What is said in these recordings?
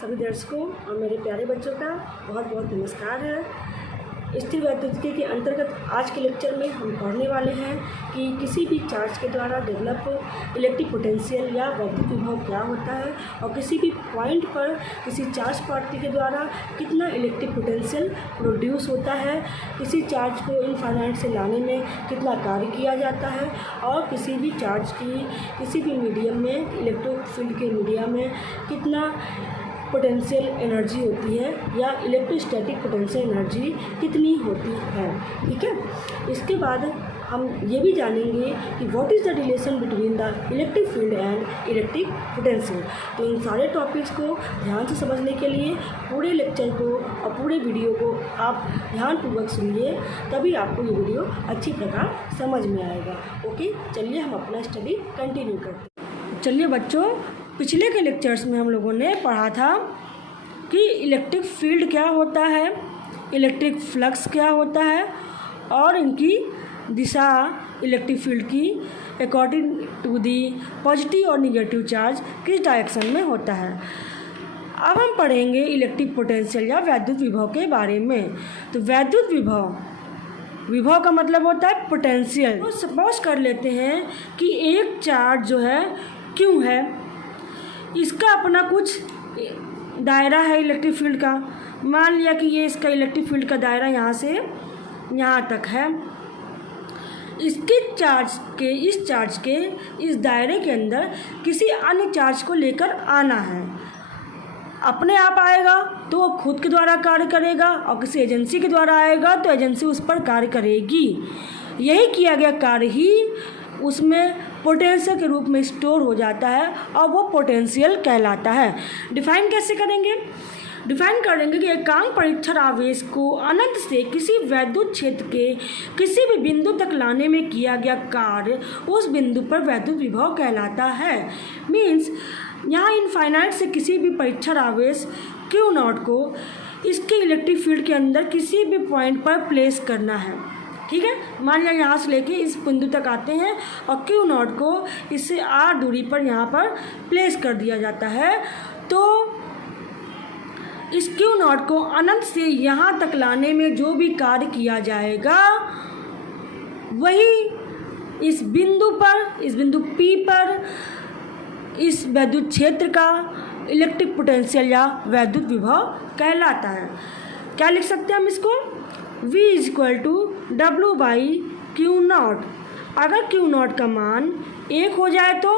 सभी दर्शकों और मेरे प्यारे बच्चों का बहुत बहुत नमस्कार है। स्थिर वैद्युतिकी के अंतर्गत आज के लेक्चर में हम पढ़ने वाले हैं कि किसी भी चार्ज के द्वारा डेवलप इलेक्ट्रिक पोटेंशियल या वैद्युत विभव क्या होता है और किसी भी पॉइंट पर किसी चार्ज पार्टिकल के द्वारा कितना इलेक्ट्रिक पोटेंशियल प्रोड्यूस होता है, किसी चार्ज को इनफाइनाइट से लाने में कितना कार्य किया जाता है और किसी भी चार्ज की किसी भी मीडियम में इलेक्ट्रिक फील्ड के मीडियम में कितना पोटेंशियल एनर्जी होती है या इलेक्ट्रोस्टैटिक पोटेंशियल एनर्जी कितनी होती है। ठीक है, इसके बाद हम ये भी जानेंगे कि what is the relation between the electric field and electric potential. तो इन सारे टॉपिक्स को ध्यान से समझने के लिए पूरे लेक्चर को और पूरे वीडियो को आप ध्यानपूर्वक सुनिए, तभी आपको ये वीडियो अच्छी प्रकार समझ में आएगा। ओके, चलिए हम अपना स्टडी कंटिन्यू करते हैं। चलिए बच्चों, पिछले के लेक्चर्स में हम लोगों ने पढ़ा था कि इलेक्ट्रिक फील्ड क्या होता है, इलेक्ट्रिक फ्लक्स क्या होता है और इनकी दिशा इलेक्ट्रिक फील्ड की अकॉर्डिंग टू दी पॉजिटिव और निगेटिव चार्ज किस डायरेक्शन में होता है। अब हम पढ़ेंगे इलेक्ट्रिक पोटेंशियल या वैद्युत विभव के बारे में। तो वैद्युत विभव का मतलब होता है पोटेंशियल। तो सपोज कर लेते हैं कि एक चार्ज जो है क्यों है, इसका अपना कुछ दायरा है इलेक्ट्रिक फील्ड का। मान लिया कि ये इसका इलेक्ट्रिक फील्ड का दायरा यहाँ से यहाँ तक है। इस चार्ज के इस दायरे के अंदर किसी अन्य चार्ज को लेकर आना है। अपने आप आएगा तो वो खुद के द्वारा कार्य करेगा और किसी एजेंसी के द्वारा आएगा तो एजेंसी उस पर कार्य करेगी। यही किया गया कार्य ही उसमें पोटेंशियल के रूप में स्टोर हो जाता है और वो पोटेंशियल कहलाता है। डिफाइन कैसे करेंगे? डिफाइन करेंगे कि एकांक परीक्षण आवेश को अनंत से किसी वैद्युत क्षेत्र के किसी भी बिंदु तक लाने में किया गया कार्य उस बिंदु पर वैद्युत विभव कहलाता है। मीन्स यहाँ इनफाइनाइट से किसी भी परीक्षण आवेश Q0 को इसके इलेक्ट्रिक फील्ड के अंदर किसी भी पॉइंट पर प्लेस करना है। ठीक है, मान लिया यहाँ से लेके इस बिंदु तक आते हैं और Q0 को इससे r दूरी पर यहाँ पर प्लेस कर दिया जाता है। तो इस Q0 को अनंत से यहाँ तक लाने में जो भी कार्य किया जाएगा वही इस बिंदु P पर इस वैद्युत क्षेत्र का इलेक्ट्रिक पोटेंशियल या वैद्युत विभव कहलाता है। क्या लिख सकते हैं हम इसको? V = W/Q0। अगर Q0 का मान 1 हो जाए तो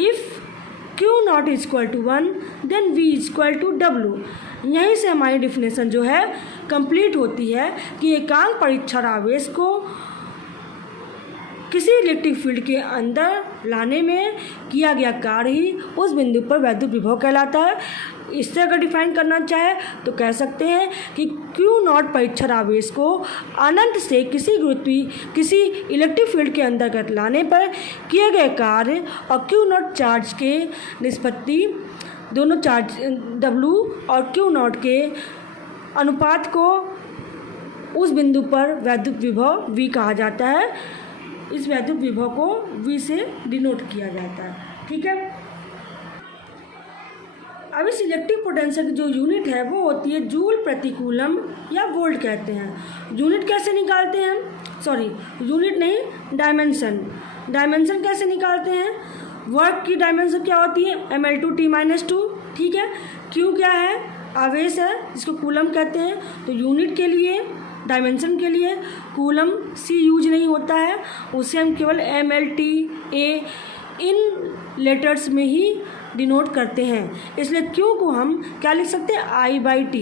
if Q0 = 1 then V = W। यहीं से हमारी डिफिनेशन जो है कंप्लीट होती है कि एकांक परीक्षण आवेश को किसी इलेक्ट्रिक फील्ड के अंदर लाने में किया गया कार्य ही उस बिंदु पर वैद्युत विभव कहलाता है। इससे अगर डिफाइन करना चाहे तो कह सकते हैं कि Q0 परीक्षण आवेश को अनंत से किसी इलेक्ट्रिक फील्ड के अंतर्गत लाने पर किए गए कार्य और Q0 चार्ज के निष्पत्ति दोनों चार्ज W और Q0 के अनुपात को उस बिंदु पर वैद्युत विभव V कहा जाता है। इस वैद्युत विभव को V से डिनोट किया जाता है। ठीक है, अब इस इलेक्ट्रिक पोटेंशियल की जो यूनिट है वो होती है जूल प्रति कूलम या वोल्ट कहते हैं। यूनिट कैसे निकालते हैं? यूनिट नहीं, डायमेंशन कैसे निकालते हैं? वर्क की डायमेंशन क्या होती है? mL/T-2। ठीक है, क्यू क्या है? आवेश है जिसको कूलम कहते हैं। तो यूनिट के लिए, डायमेंशन के लिए कूलम C यूज नहीं होता है, उसे हम केवल mL/T/A इन लेटर्स में ही डिनोट करते हैं। इसलिए Q को हम क्या लिख सकते हैं? I/T।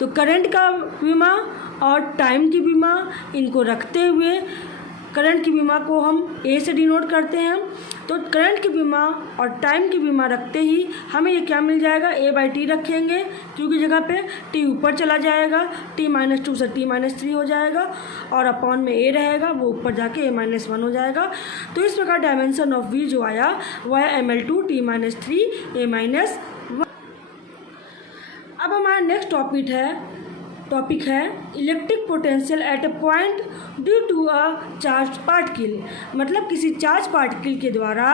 तो करंट का विमा और टाइम की विमा इनको रखते हुए करंट की विमा को हम A से डिनोट करते हैं। तो करंट की विमा और टाइम की विमा रखते ही हमें ये क्या मिल जाएगा? A/T रखेंगे, क्योंकि जगह पे T ऊपर चला जाएगा, T-2 से T-3 हो जाएगा और अपॉन में A रहेगा, वो ऊपर जाके A-1 हो जाएगा। तो इस प्रकार डायमेंशन ऑफ V जो आया वह है mL/T-3 A-1। अब हमारा नेक्स्ट टॉपिक है electric potential at a point due to a charge particle. मतलब किसी चार्ज पार्टिकल के द्वारा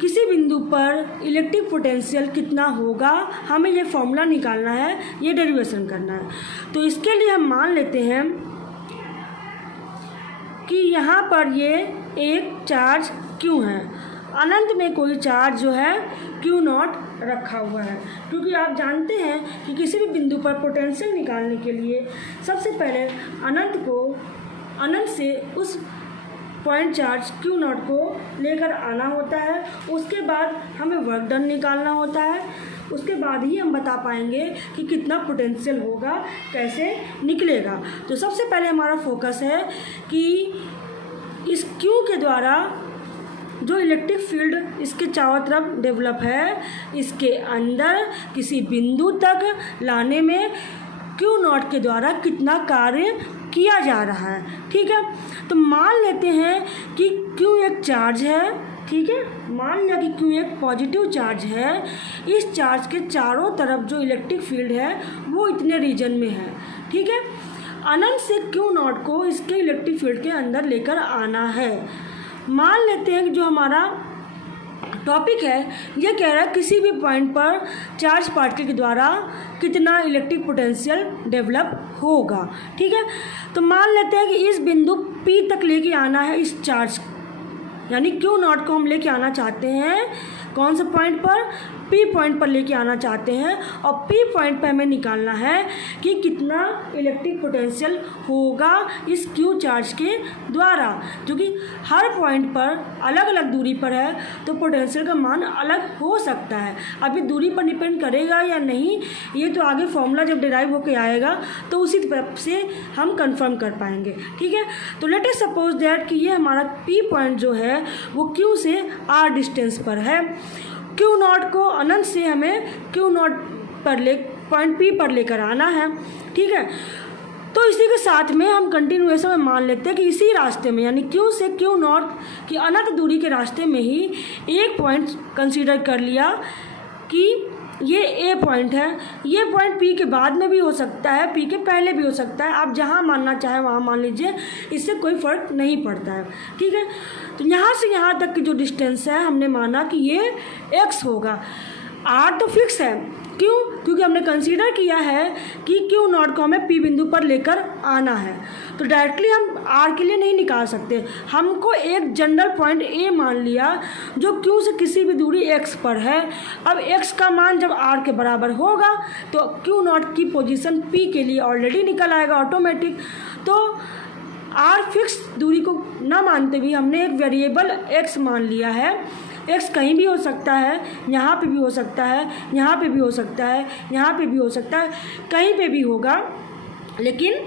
किसी बिंदु पर इलेक्ट्रिक पोटेंशियल कितना होगा, हमें ये फॉर्मूला निकालना है, ये डेरिवेशन करना है। तो इसके लिए हम मान लेते हैं कि यहाँ पर ये एक चार्ज Q है, अनंत में कोई चार्ज जो है Q0 रखा हुआ है, क्योंकि आप जानते हैं कि किसी भी बिंदु पर पोटेंशियल निकालने के लिए सबसे पहले अनंत से उस पॉइंट चार्ज Q0 को लेकर आना होता है, उसके बाद हमें वर्क डन निकालना होता है, उसके बाद ही हम बता पाएंगे कि कितना पोटेंशियल होगा, कैसे निकलेगा। तो सबसे पहले हमारा फोकस है कि इस Q के द्वारा जो इलेक्ट्रिक फील्ड इसके चारों तरफ डेवलप है, इसके अंदर किसी बिंदु तक लाने में Q0 के द्वारा कितना कार्य किया जा रहा है। ठीक है, तो मान लेते हैं कि Q एक चार्ज है। ठीक है, मान लिया कि Q एक पॉजिटिव चार्ज है। इस चार्ज के चारों तरफ जो इलेक्ट्रिक फील्ड है वो इतने रीजन में है। ठीक है, अनंत से Q0 को इसके इलेक्ट्रिक फील्ड के अंदर लेकर आना है। मान लेते हैं कि जो हमारा टॉपिक है ये कह रहा है किसी भी पॉइंट पर चार्ज पार्टिकल के द्वारा कितना इलेक्ट्रिक पोटेंशियल डेवलप होगा। ठीक है, तो मान लेते हैं कि इस बिंदु P तक लेके आना है इस चार्ज, यानी Q0 को हम लेके आना चाहते हैं कौन से पॉइंट पर, P पॉइंट पर लेके आना चाहते हैं, और P पॉइंट पर हमें निकालना है कि कितना इलेक्ट्रिक पोटेंशियल होगा इस Q चार्ज के द्वारा, क्योंकि हर पॉइंट पर अलग अलग दूरी पर है तो पोटेंशियल का मान अलग हो सकता है। अभी दूरी पर डिपेंड करेगा या नहीं ये तो आगे फॉर्मूला जब डिराइव होकर आएगा तो उसी तरफ से हम कंफर्म कर पाएंगे। ठीक है, तो लेट अस सपोज दैट कि ये हमारा P पॉइंट जो है वो Q से R डिस्टेंस पर है। Q0 को अनंत से हमें Q0 पर पॉइंट P पर लेकर आना है। ठीक है, तो इसी के साथ में हम कंटिन्यूएशन में मान लेते हैं कि इसी रास्ते में यानी Q से Q0 की अनंत दूरी के रास्ते में ही एक पॉइंट कंसीडर कर लिया कि ये A पॉइंट है। ये पॉइंट P के बाद में भी हो सकता है, P के पहले भी हो सकता है, आप जहाँ मानना चाहें वहाँ मान लीजिए, इससे कोई फ़र्क नहीं पड़ता है। ठीक है, तो यहाँ से यहाँ तक की जो डिस्टेंस है हमने माना कि ये x होगा। R तो फिक्स है, क्यों? क्योंकि हमने कंसीडर किया है कि Q0 को हमें P बिंदु पर लेकर आना है, तो डायरेक्टली हम R के लिए नहीं निकाल सकते। हमको एक जनरल पॉइंट A मान लिया जो Q से किसी भी दूरी x पर है। अब x का मान जब R के बराबर होगा तो Q0 की पोजीशन P के लिए ऑलरेडी निकल आएगा ऑटोमेटिक। तो R फिक्स दूरी को ना मानते भी हमने एक वेरिएबल x मान लिया है। x कहीं भी हो सकता है, यहाँ पे भी हो सकता है, यहाँ पे भी हो सकता है, यहाँ पे भी हो सकता है, कहीं पे भी होगा, लेकिन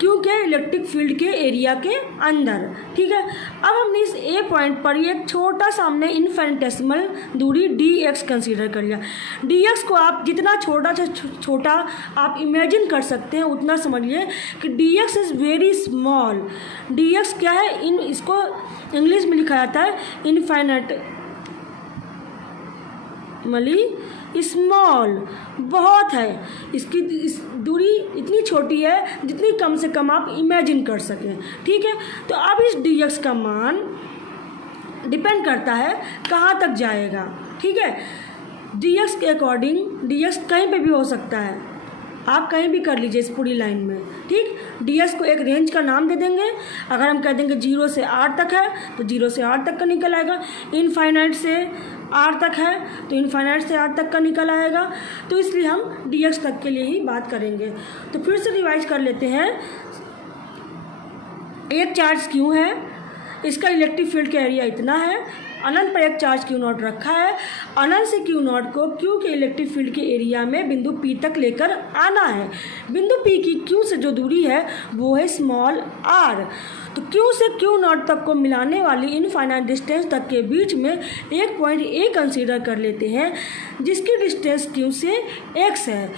क्योंकि इलेक्ट्रिक फील्ड के एरिया के अंदर। ठीक है, अब हमने इस A पॉइंट पर एक छोटा सा हमने इनफिनिटेसिमल दूरी dx कंसीडर कर लिया। dx को आप जितना छोटा से छोटा आप इमेजिन कर सकते हैं उतना समझिए कि dx is very small. dx क्या है, इसको इंग्लिश में लिखा जाता है इनफाइनाइटली स्मॉल, बहुत है। इसकी इस दूरी इतनी छोटी है जितनी कम से कम आप इमेजिन कर सकें। ठीक है, तो अब इस dx का मान डिपेंड करता है कहाँ तक जाएगा। ठीक है, dx के अकॉर्डिंग dx कहीं पे भी हो सकता है, आप कहीं भी कर लीजिए इस पूरी लाइन में। ठीक, ds को एक रेंज का नाम दे देंगे। अगर हम कह देंगे 0 से r तक है तो 0 से r तक का निकल आएगा, इनफाइनाइट से r तक है तो इनफाइनाइट से r तक का निकल आएगा। तो इसलिए हम dx तक के लिए ही बात करेंगे। तो फिर से रिवाइज कर लेते हैं। एक चार्ज Q है, इसका इलेक्ट्रिक फील्ड का एरिया इतना है, अनंत पर एक चार्ज Q0 रखा है। अनंत से Q0 को Q के इलेक्ट्रिक फील्ड के एरिया में बिंदु P तक लेकर आना है। बिंदु P की Q से जो दूरी है वो है स्मॉल r। तो Q से Q0 तक को मिलाने वाली इनफाइनाइट डिस्टेंस तक के बीच में एक पॉइंट A कंसीडर कर लेते हैं जिसकी डिस्टेंस Q से x है।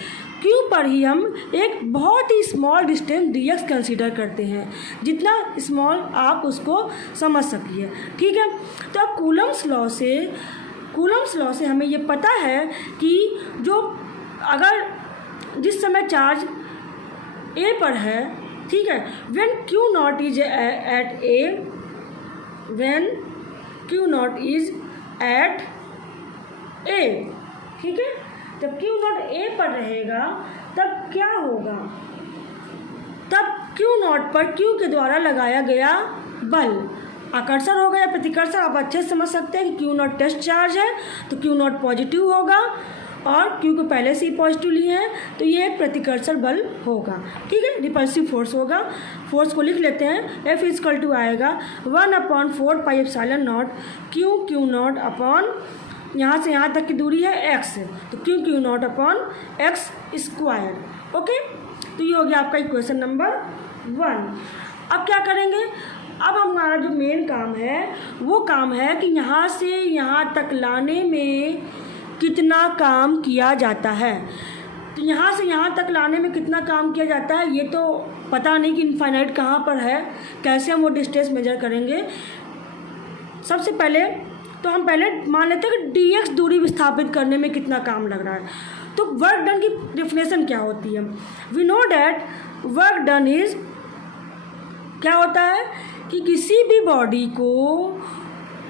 Q पर ही हम एक बहुत ही स्मॉल डिस्टेंस dx कंसीडर करते हैं, जितना स्मॉल आप उसको समझ सकिए। ठीक है, तो अब कूलम्स लॉ से हमें ये पता है कि जो अगर जिस समय चार्ज A पर है, ठीक है, when Q0 is at A, when Q0 is at A, ठीक है। जब क्यू नॉट ए पर रहेगा तब क्या होगा, तब क्यू नॉट पर क्यू के द्वारा लगाया गया बल आकर्षण होगा या प्रतिकर्षण, आप अच्छे से समझ सकते हैं कि क्यू नॉट टेस्ट चार्ज है तो क्यू नॉट पॉजिटिव होगा और क्यू को पहले से ही पॉजिटिव लिए हैं तो ये एक प्रतिकर्षण बल होगा, ठीक है। रिपल्सिव फोर्स होगा। फोर्स को लिख लेते हैं, F इक्वल टू आएगा 1/4 pi epsilon not Q naught upon, यहाँ से यहाँ तक की दूरी है x, तो Q naught upon x square, okay. तो ये हो गया आपका इक्वेशन नंबर 1। अब क्या करेंगे, अब हमारा जो मेन काम है वो काम है कि यहाँ से यहाँ तक लाने में कितना काम किया जाता है। तो यहाँ से यहाँ तक लाने में कितना काम किया जाता है ये तो पता नहीं कि इनफाइनाइट कहाँ पर है, कैसे हम वो डिस्टेंस मेजर करेंगे। सबसे पहले तो हम पहले मान लेते हैं कि dx दूरी विस्थापित करने में कितना काम लग रहा है। तो वर्क डन की डेफिनेशन क्या होती है, we know that work done is, क्या होता है कि किसी भी बॉडी को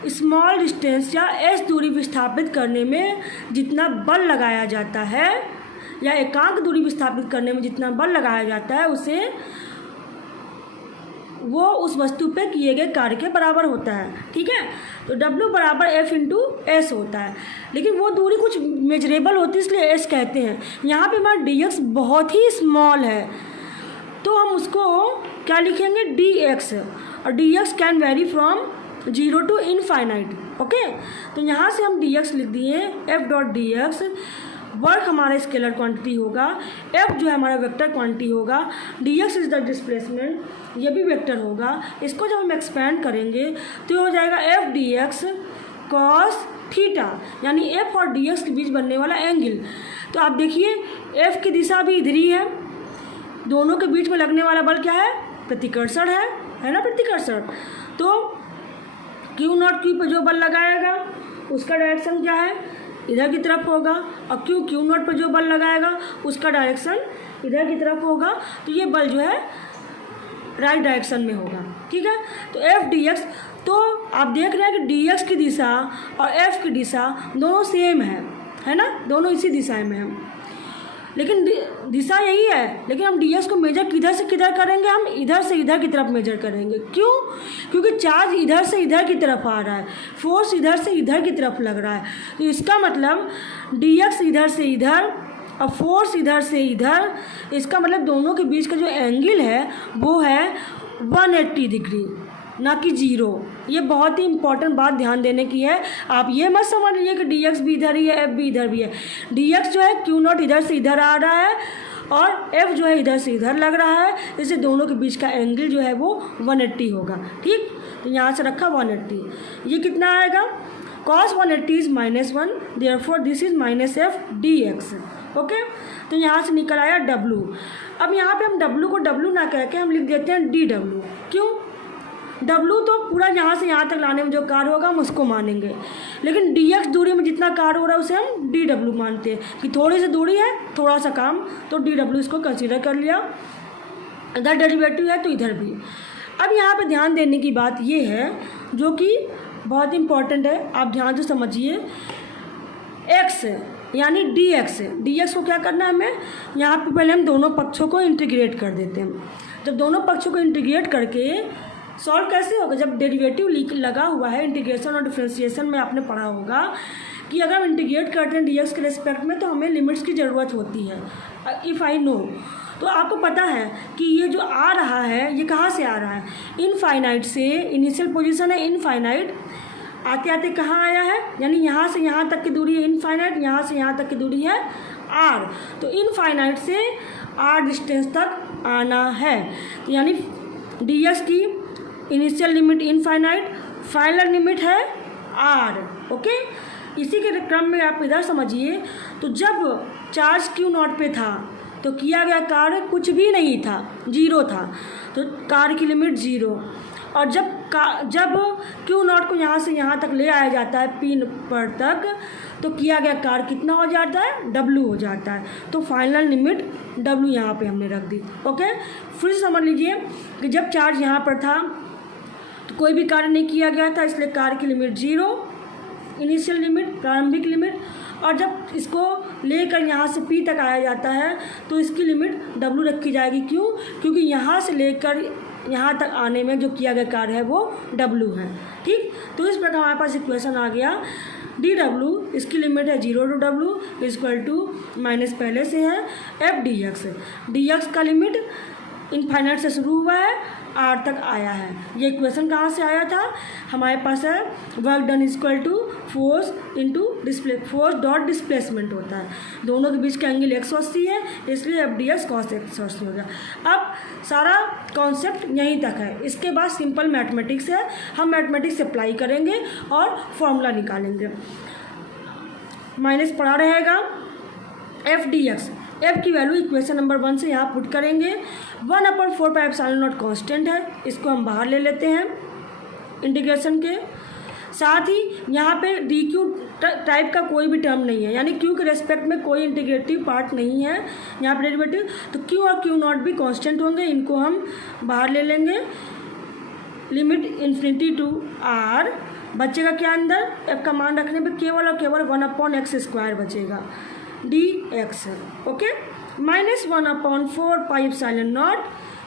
स्मॉल डिस्टेंस या एस दूरी विस्थापित करने में जितना बल लगाया जाता है या एकांक दूरी विस्थापित करने में जितना बल लगाया जाता है उसे वो उस वस्तु पे किए गए कार्य के बराबर होता है, ठीक है। तो W बराबर F इंटू एस होता है, लेकिन वो दूरी कुछ मेजरेबल होती है इसलिए एस कहते हैं। यहाँ पे हमारा dx बहुत ही स्मॉल है तो हम उसको क्या लिखेंगे dx, और dx can vary from 0 to infinite, okay. तो यहाँ से हम dx लिख दिए, f डॉट dx वर्क हमारा स्केलर क्वांटिटी होगा, f जो है हमारा वेक्टर क्वांटिटी होगा, dx इज द डिस्प्लेसमेंट, ये भी वेक्टर होगा। इसको जब हम एक्सपेंड करेंगे तो हो जाएगा f dx cos थीटा, यानी f और dx के बीच बनने वाला एंगल। तो आप देखिए f की दिशा भी इधर ही है, दोनों के बीच में लगने वाला बल क्या है, प्रतिकर्षण है ना, प्रतिकर्षण। तो क्यू नॉट क्यू पर जो बल लगाएगा उसका डायरेक्शन क्या है, इधर की तरफ होगा, और क्यू नॉट पर जो बल लगाएगा उसका डायरेक्शन इधर की तरफ होगा। तो ये बल जो है राइट डायरेक्शन में होगा, ठीक है। तो एफ डी एक्स, तो आप देख रहे हैं कि डी एक्स की दिशा और एफ की दिशा दोनों सेम है ना, दोनों इसी दिशा में है, लेकिन दिशा यही है, लेकिन हम डी एक्स को मेजर किधर से किधर करेंगे, हम इधर से इधर की तरफ मेजर करेंगे। क्यों, क्योंकि चार्ज इधर से इधर की तरफ आ रहा है, फोर्स इधर से इधर की तरफ लग रहा है। तो इसका मतलब डी एक्स इधर से इधर और फोर्स इधर से इधर, इसका मतलब दोनों के बीच का जो एंगल है वो है 180 डिग्री, ना कि 0। ये बहुत ही इंपॉर्टेंट बात ध्यान देने की है। आप ये मत समझ लीजिए कि डी एक्स भी इधर ही है, एफ भी इधर भी है। डी एक्स जो है क्यू नॉट इधर से इधर आ रहा है और एफ जो है इधर से इधर लग रहा है, इससे दोनों के बीच का एंगल जो है वो 180 होगा, ठीक। तो यहाँ से रखा 180, ये कितना आएगा, cos 180 is -1, therefore this is -f dx, okay. तो यहाँ से निकल आया W। अब यहाँ पे हम W को W ना कह के हम लिख देते हैं dW। क्यों, W तो पूरा यहाँ से यहाँ तक लाने में जो कार्य होगा हम उसको मानेंगे, लेकिन dx दूरी में जितना कार्य हो रहा है उसे हम dW मानते हैं कि थोड़ी सी दूरी है थोड़ा सा काम, तो dW इसको कंसीडर कर लिया। इधर डेरिवेटिव है तो इधर भी। अब यहाँ पे ध्यान देने की बात ये है जो कि बहुत इंपॉर्टेंट है, आप ध्यान से समझिए। x यानी dx को क्या करना है हमें, यहाँ पे पहले हम दोनों पक्षों को इंटीग्रेट कर देते हैं। जब दोनों पक्षों को इंटीग्रेट करके सॉल्व कैसे होगा, जब डेरिवेटिव लगा हुआ है, इंटीग्रेशन और डिफरेंशिएशन में आपने पढ़ा होगा कि अगर हम इंटीग्रेट करते हैं dx के रिस्पेक्ट में तो हमें लिमिट्स की ज़रूरत होती है, इफ़ आई नो। तो आपको पता है कि ये जो आ रहा है ये कहाँ से आ रहा है, इनफाइनाइट से। इनिशियल पोजीशन है इनफाइनाइट, आते आते कहाँ आया है, यानी यहाँ से यहाँ तक की दूरी है इनफाइनाइट, यहाँ से यहाँ तक की दूरी है r। तो इनफाइनाइट से r डिस्टेंस तक आना है, तो यानी dx की initial limit infinite, final limit है r, ओके। इसी के क्रम में आप इधर समझिए, तो जब चार्ज क्यू नॉट पे था तो किया गया कार्य कुछ भी नहीं था, 0 था, तो कार्य की लिमिट 0। और जब क्यू नॉट को यहाँ से यहाँ तक ले आया जाता है पिन पर तक, तो किया गया कार्य कितना हो जाता है, W हो जाता है। तो फाइनल लिमिट W यहाँ पे हमने रख दी, ओके। फिर समझ लीजिए कि जब चार्ज यहाँ पर था तो कोई भी कार्य नहीं किया गया था, इसलिए कार्य की लिमिट 0, इनिशियल लिमिट, प्रारंभिक लिमिट, और जब इसको लेकर यहाँ से P तक आया जाता है तो इसकी लिमिट W रखी जाएगी। क्यों? क्योंकि यहाँ से लेकर यहाँ तक आने में जो किया गया कार्य है वो W है। ठीक, तो इस प्रकार हमारे पास इक्वेशन आ गया dW, इसकी लिमिट है 0 to W equal to minus पहले से है f dx का लिमिट इनफाइनाइट से शुरू हुआ है, R तक आया है। ये इक्वेशन कहाँ से आया था? हमारे पास है work done equal to force into force dot displacement होता है। दोनों के बीच का एंगल 180 है, इसलिए एफ डी एक्स कॉस 180 हो गया। अब सारा कॉन्सेप्ट यहीं तक है। इसके बाद सिंपल मैथमेटिक्स है, हम मैथमेटिक्स अप्लाई करेंगे और फॉर्मूला निकालेंगे। माइनस पड़ा रहेगा एफ डी एक्स, एफ की वैल्यू इक्वेशन नंबर 1 से यहाँ पुट करेंगे। 1/4πε0 कांस्टेंट है, इसको हम बाहर ले लेते हैं इंटीग्रेशन के। साथ ही यहाँ पे डी क्यू टाइप का कोई भी टर्म नहीं है, यानी क्यू के रेस्पेक्ट में कोई इंटीग्रेटिव पार्ट नहीं है यहाँ पे डेरिवेटिव, तो क्यू और क्यू नॉट भी कांस्टेंट होंगे, इनको हम बाहर ले लेंगे। लिमिट इन्फिनिटी टू आर, बचेगा क्या अंदर? एफ का मान रखने पे केवल और केवल 1/x² बचेगा d x. Okay, minus 1/4πε0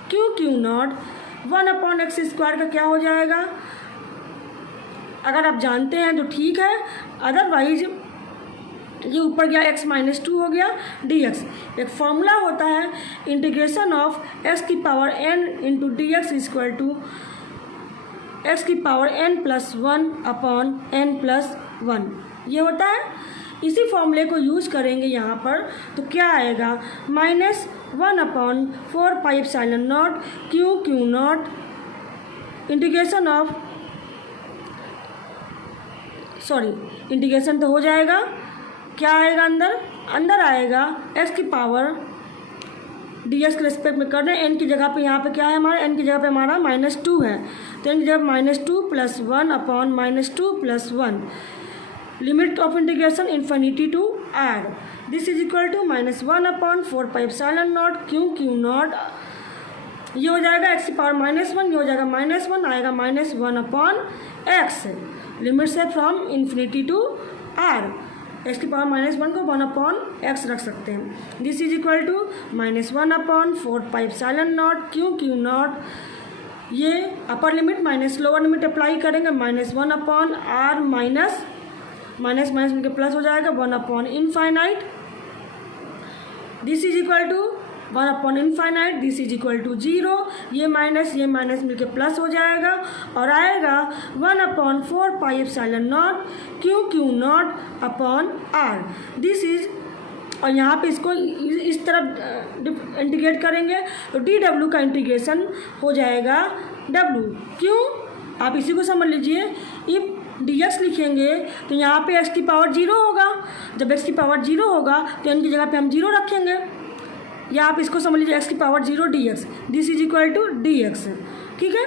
q naught 1/x² का क्या हो जाएगा? अगर आप जानते हैं तो ठीक है, अदरवाइज ये ऊपर गया x-2 हो गया dx। एक फॉर्मूला होता है integration of x⁴n into D X equal to x⁴n+1/n+1, ये होता है। इसी फॉर्मूले को यूज करेंगे यहाँ पर, तो क्या आएगा? Minus 1/4πε0 q naught integration of integration तो हो जाएगा, क्या आएगा अंदर आएगा x की पावर डी एक्स के रिस्पेक्ट में कर रहे हैं। n की जगह पे यहाँ पे क्या है हमारा? n की जगह पे हमारा -2 है, तो n की जगह -2 + 1/-2 + 1, limit of integration infinity to r, this is equal to -1/4πε0 q naught, ये हो जाएगा x की पावर -1, ये हो जाएगा -1, आएगा -1/x, लिमिट से from infinity to r, x की पावर -1 को 1/x रख सकते हैं। This is equal to -1/4πε0 q naught, ये upper limit minus lower limit apply करेंगे, -1/r माइनस मिलकर प्लस हो जाएगा 1/∞, this is equal to 1/∞, this is equal to 0, ये माइनस मिलकर प्लस हो जाएगा और आएगा 1/4πε0 q naught upon r, this is, और यहाँ पे इसको इस तरफ इंटीग्रेट करेंगे तो dw का इंटीग्रेशन हो जाएगा w। क्यों? आप इसी को समझ लीजिए, इफ dx लिखेंगे तो यहाँ पे x की पावर 0 होगा, जब x की पावर 0 होगा तो n की जगह पे हम 0 रखेंगे, या आप इसको समझ लीजिए x की power 0 dx, this is equal to dx। ठीक है,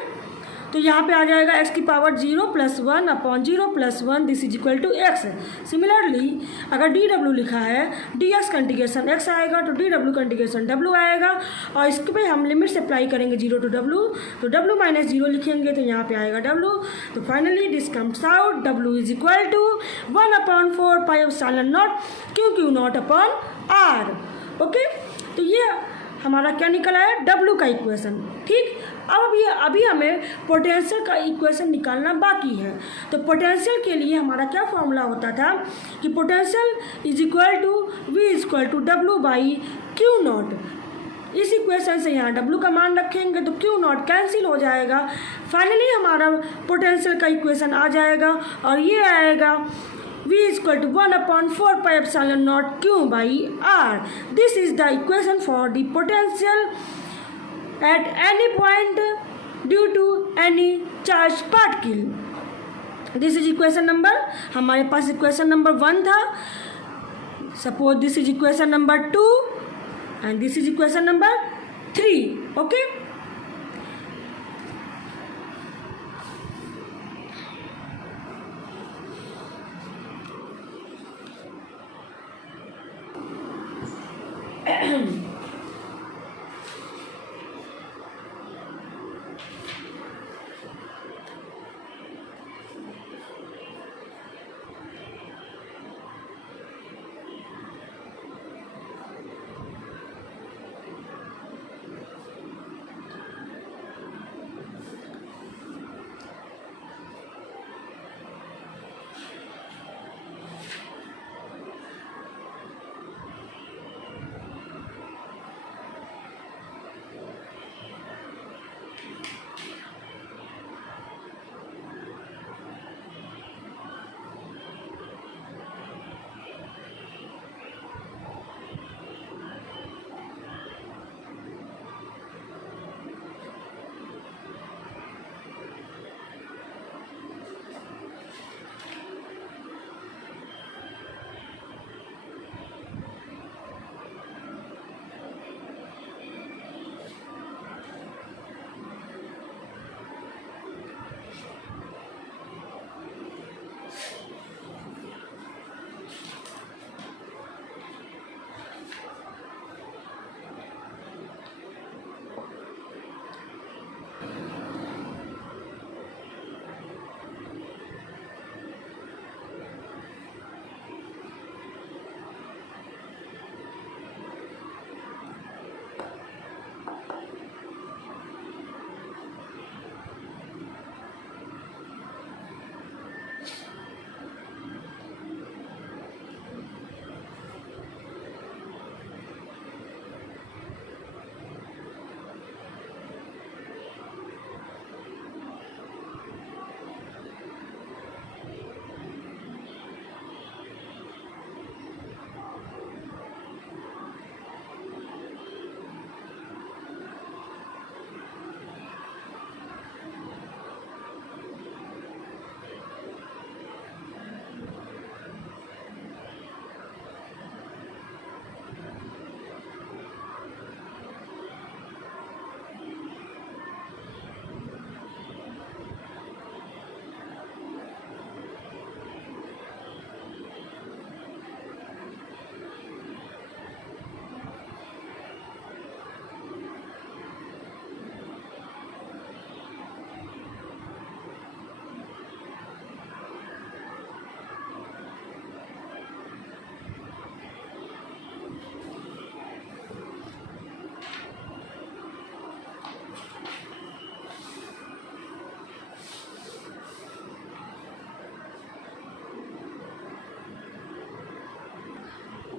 तो यहाँ पे आ जाएगा x की power 0 + 1/0 + 1, this is equal to x। Similarly अगर dw लिखा है, dx का इंटीग्रेशन x आएगा तो dw का इंटीग्रेशन w आएगा, और इसके पे हम लिमिट से अप्लाई करेंगे 0 to w, तो w - 0 लिखेंगे तो यहाँ पे आएगा w, तो finally this comes out w is equal to 1/4πε0 q naught upon r। Okay, तो ये हमारा क्या निकला है? W का इक्वेशन। ठीक, अब अभी हमें पोटेंशियल का इक्वेशन निकालना बाकी है। तो पोटेंशियल के लिए हमारा क्या फॉर्मूला होता था कि potential is equal to V equal to W/Q0। इस इक्वेशन से यहाँ W का मान रखेंगे तो Q नॉट कैंसिल हो जाएगा। फाइनली हमारा पोटेंशियल का इक्वेशन आ जाएगा और ये आएगा V equal to 1/4πε0 Q/r। This is the equation for the potential at any point due to any charged particle। This is equation number, हमारे पास इक्वेशन नंबर 1 था, suppose this is equation number 2 and this is equation number 3। Okay,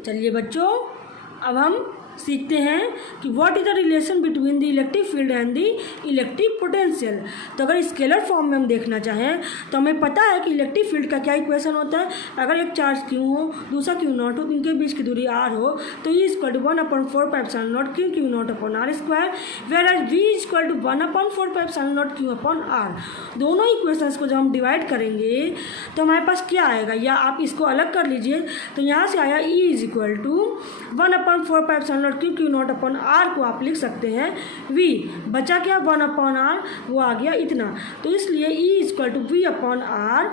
चलिए बच्चों, अब हम सीखते हैं कि what is the relation between the electric field and the electric potential. तो अगर स्केलर फॉर्म में हम देखना चाहें तो हमें पता है कि इलेक्ट्रिक फील्ड का क्या इक्वेशन होता है। अगर एक चार्ज क्यू हो, दूसरा क्यू नॉट हो, इनके बीच की दूरी r हो, तो E equal to 1/4πε0 q naught upon r square, where as V equal to 1/4πε0 q upon r। दोनों इक्वेशंस को जब हम डिवाइड करेंगे तो हमारे पास क्या आएगा, या आप इसको अलग कर लीजिए। तो यहाँ से आया E is equal to 1/4πε0 q naught upon r को आप लिख सकते हैं V। बचा क्या, 1/r, वो आ गया इतना। तो इसलिए E equal to V upon R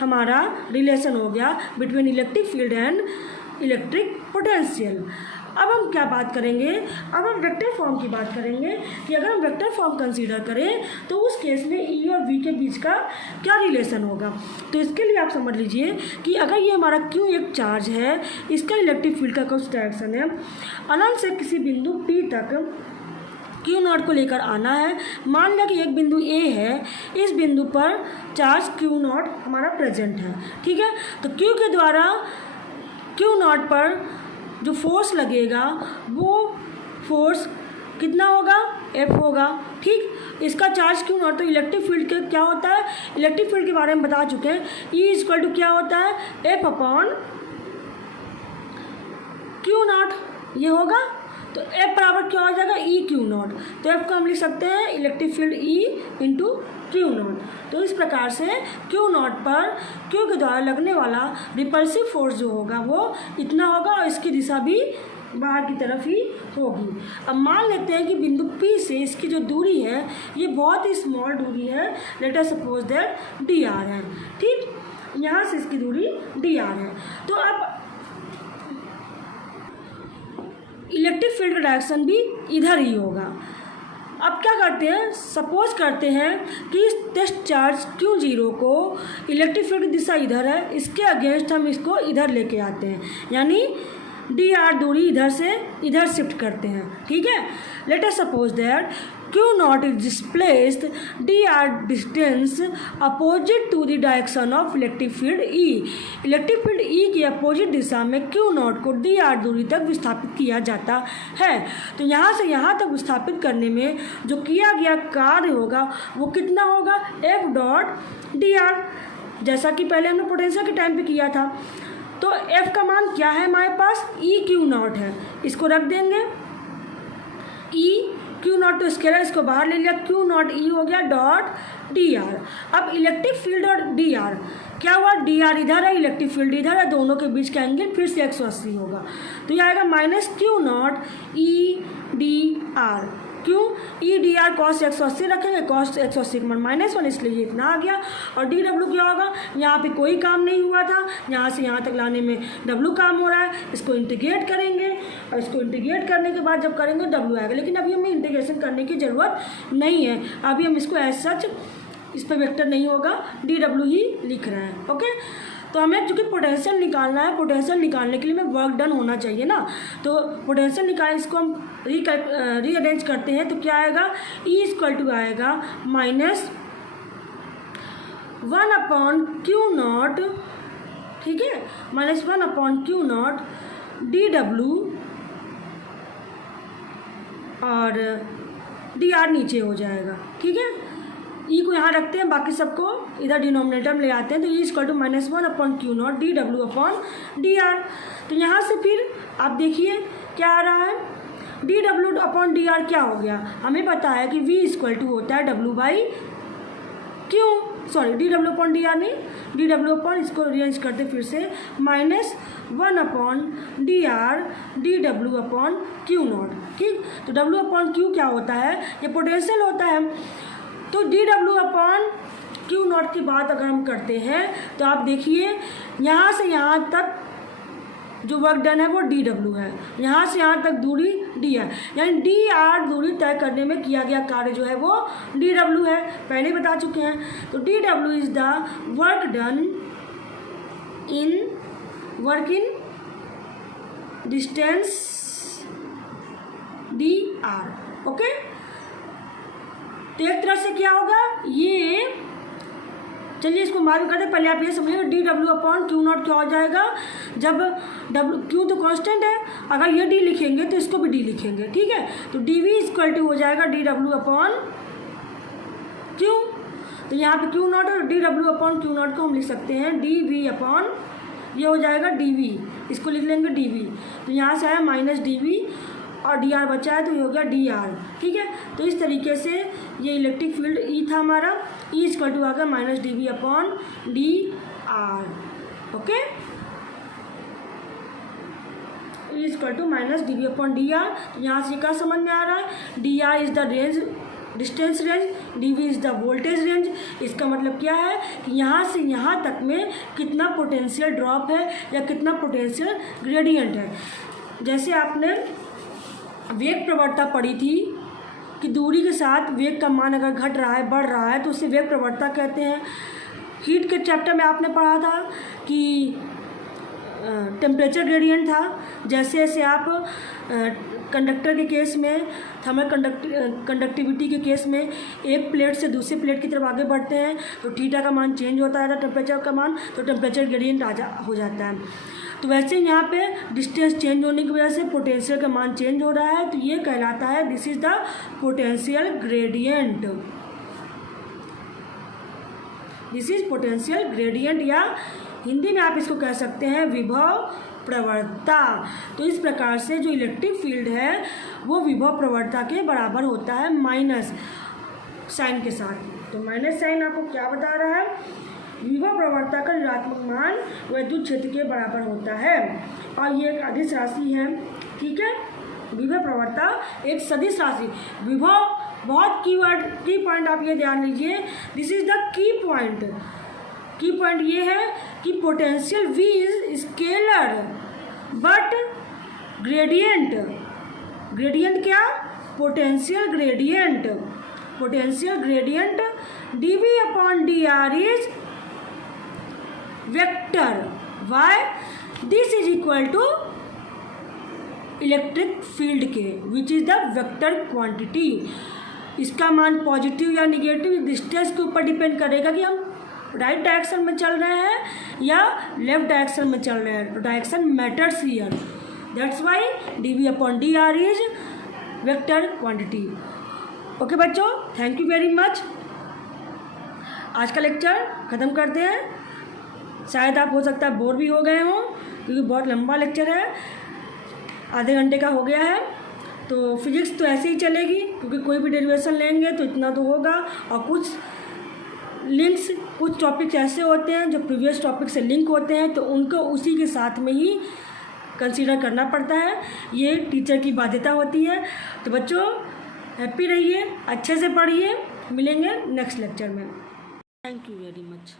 हमारा रिलेशन हो गया between electric field and electric potential. अब हम क्या बात करेंगे, अब हम वेक्टर फॉर्म की बात करेंगे कि अगर हम वेक्टर फॉर्म कंसीडर करें तो उस केस में E और V के बीच का क्या रिलेशन होगा। तो इसके लिए आप समझ लीजिए कि अगर ये हमारा Q एक चार्ज है, इसका इलेक्ट्रिक फील्ड का कुछ डायरेक्शन है, अनंत से किसी बिंदु P तक क्यू नॉट को लेकर आना है। मान लिया कि एक बिंदु A है, इस बिंदु पर चार्ज क्यू नॉट हमारा प्रेजेंट है, ठीक है। तो Q के द्वारा क्यू नॉट पर जो फोर्स लगेगा वो फोर्स कितना होगा, F होगा, ठीक। इसका चार्ज क्यू नॉट, तो इलेक्ट्रिक फील्ड के क्या होता है, इलेक्ट्रिक फील्ड के बारे में बता चुके हैं। E इक्वल टू क्या होता है, F अपॉन क्यू नॉट, ये होगा। तो F बराबर क्या हो जाएगा, E क्यू नॉट। तो F को हम लिख सकते हैं electric field E into Q not. तो इस प्रकार से क्यू नॉट पर क्यू के द्वारा लगने वाला रिपल्सिव फोर्स जो होगा वो इतना होगा, और इसकी दिशा भी बाहर की तरफ ही होगी। अब मान लेते हैं कि बिंदु P से इसकी जो दूरी है ये बहुत ही स्मॉल दूरी है, let us suppose that dr है, ठीक। यहाँ से इसकी दूरी dr है। तो अब इलेक्ट्रिक फील्ड का डायरेक्शन भी इधर ही होगा। अब क्या करते हैं, सपोज करते हैं कि इस टेस्ट चार्ज Q0 को इलेक्ट्रिक फील्ड की दिशा इधर है, इसके अगेंस्ट हम इसको इधर लेके आते हैं, यानी dr दूरी इधर से इधर शिफ्ट करते हैं, ठीक है। Let us suppose that Q naught is displaced dr distance opposite to the direction of electric field E। Electric field E की अपोजिट दिशा में Q नॉट को dr दूरी तक विस्थापित किया जाता है। तो यहाँ से यहाँ तक विस्थापित करने में जो किया गया कार्य होगा वो कितना होगा, F डॉट dr, जैसा कि पहले हमने पोटेंशियल के टाइम पे किया था। तो F का मान क्या है हमारे पास, E क्यू नॉट है, इसको रख देंगे। E क्यू नॉट तो स्केलर, इसको बाहर ले लिया, क्यू नॉट E हो गया डॉट dr। अब इलेक्ट्रिक फील्ड और dr क्या हुआ, dr इधर है, इलेक्ट्रिक फील्ड इधर है, दोनों के बीच का एंगल फिर से 180 होगा। तो ये आएगा minus Q not E dr, क्यों, E dr कॉस 180 रखेंगे, कॉस 180 का -1, इसलिए ये इतना आ गया। और dw क्या होगा, यहाँ पे कोई काम नहीं हुआ था, यहाँ से यहाँ तक लाने में w काम हो रहा है, इसको इंटीग्रेट करेंगे, और इसको इंटीग्रेट करने के बाद जब करेंगे w आएगा। लेकिन अभी हमें इंटीग्रेशन करने की ज़रूरत नहीं है, अभी हम इसको एज सच, इस पर वेक्टर नहीं होगा, dw ही लिख रहे हैं, ओके। तो हमें चूँकि पोटेंशियल निकालना है, पोटेंशियल निकालने के लिए हमें वर्क डन होना चाहिए ना। तो पोटेंशियल निकाल, इसको हम रीअरेंज करते हैं तो क्या आएगा, E इक्वल टू आएगा -1/Q0, ठीक है, -1/Q0 dw, और dr नीचे हो जाएगा, ठीक है। E को यहाँ रखते हैं, बाकी सबको इधर डिनोमिनेटर में ले आते हैं। तो E equal to -1/Q0 dw/dr। तो यहाँ से फिर आप देखिए क्या आ रहा है, dw/dr क्या हो गया, हमें पता है कि V इक्वल टू होता है w/q, सॉरी dw/dr नहीं, dw/ इसको रिअरेंज करते फिर से, -1/dr dw/q0, ठीक। तो w/q क्या होता है, ये पोटेंशियल होता है। तो dw/q0 की बात अगर हम करते हैं तो आप देखिए यहाँ से यहाँ तक जो वर्क डन है वो dw है, यहाँ से यहाँ तक दूरी d है, यानी dr दूरी तय करने में किया गया कार्य जो है वो dw है, पहले बता चुके हैं। तो dw is the work done in distance dr, okay. तो एक तरह से क्या होगा, ये चलिए इसको मालूम करते हैं। पहले आप ये समझिए D W upon Q not क्या हो जाएगा, जब डब्ल्यू क्यू तो कांस्टेंट है, अगर ये डी लिखेंगे तो इसको भी डी लिखेंगे, ठीक है। तो डी वी इक्वल टू हो जाएगा डी डब्ल्यू अपॉन क्यू। तो यहाँ पे क्यू नॉट और D W upon Q not को हम लिख सकते हैं डी वी अपॉन, ये हो जाएगा डी वी, इसको लिख लेंगे डी वी। तो यहाँ से आया माइनस डी वी और डी आर बचा है तो ये हो गया डी आर, ठीक है। तो इस तरीके से ये इलेक्ट्रिक फील्ड ई था हमारा, ई इक्वल टू आ गया minus D V upon D R, okay. E equal to minus D V upon D R. तो यहाँ से क्या समझ में आ रहा है, D R is the range distance range, D V is the voltage range. इसका मतलब क्या है कि यहाँ से यहाँ तक में कितना पोटेंशियल ड्रॉप है या कितना पोटेंशियल ग्रेडियंट है। जैसे आपने वेग प्रवणता पढ़ी थी कि दूरी के साथ वेग का मान अगर घट रहा है बढ़ रहा है तो उसे वेग प्रवणता कहते हैं। हीट के चैप्टर में आपने पढ़ा था कि टेम्परेचर ग्रेडियंट था। जैसे जैसे आप कंडक्टर के केस में, थर्मल कंडक्टिविटी के केस में एक प्लेट से दूसरी प्लेट की तरफ आगे बढ़ते हैं तो थीटा का मान चेंज होता है, टेम्परेचर का मान, तो टेम्परेचर ग्रेडियंट हो जाता है। तो वैसे यहाँ पे डिस्टेंस चेंज होने की वजह से पोटेंशियल का मान चेंज हो रहा है, तो ये कहलाता है this is the potential gradient. This is potential gradient, या हिंदी में आप इसको कह सकते हैं विभव प्रवणता। तो इस प्रकार से जो इलेक्ट्रिक फील्ड है वो विभव प्रवणता के बराबर होता है माइनस साइन के साथ। तो माइनस साइन आपको क्या बता रहा है, विभव प्रवणता का ऋणात्मक मान विद्युत क्षेत्र के बराबर होता है और ये एक अदिश राशि है, ठीक है। विभव प्रवणता एक सदिश राशि, विभव बहुत की पॉइंट आप ये ध्यान लीजिए, this is the key point. Key point ये है कि potential V is scalar but gradient, gradient क्या, potential gradient, potential gradient dV upon dr is vector. Why, this is equal to electric field के which is the vector quantity. इसका मान positive या negative distance के ऊपर depend करेगा कि हम राइट डायरेक्शन में चल रहे हैं या लेफ्ट डायरेक्शन में चल रहे हैं। तो direction matters here, that's why dV upon dr is vector quantity. Okay बच्चों, थैंक यू वेरी मच। आज का लेक्चर ख़त्म करते हैं। शायद आप हो सकता है बोर भी हो गए हों क्योंकि बहुत लंबा लेक्चर है, आधे घंटे का हो गया है। तो फिजिक्स तो ऐसे ही चलेगी क्योंकि कोई भी डेरिवेशन लेंगे तो इतना तो होगा, और कुछ लिंक्स, कुछ टॉपिक्स ऐसे होते हैं जो प्रीवियस टॉपिक से लिंक होते हैं तो उनको उसी के साथ में ही कंसीडर करना पड़ता है, ये टीचर की बाध्यता होती है। तो बच्चों हैप्पी रहिए, अच्छे से पढ़िए, मिलेंगे नेक्स्ट लेक्चर में। Thank you very much.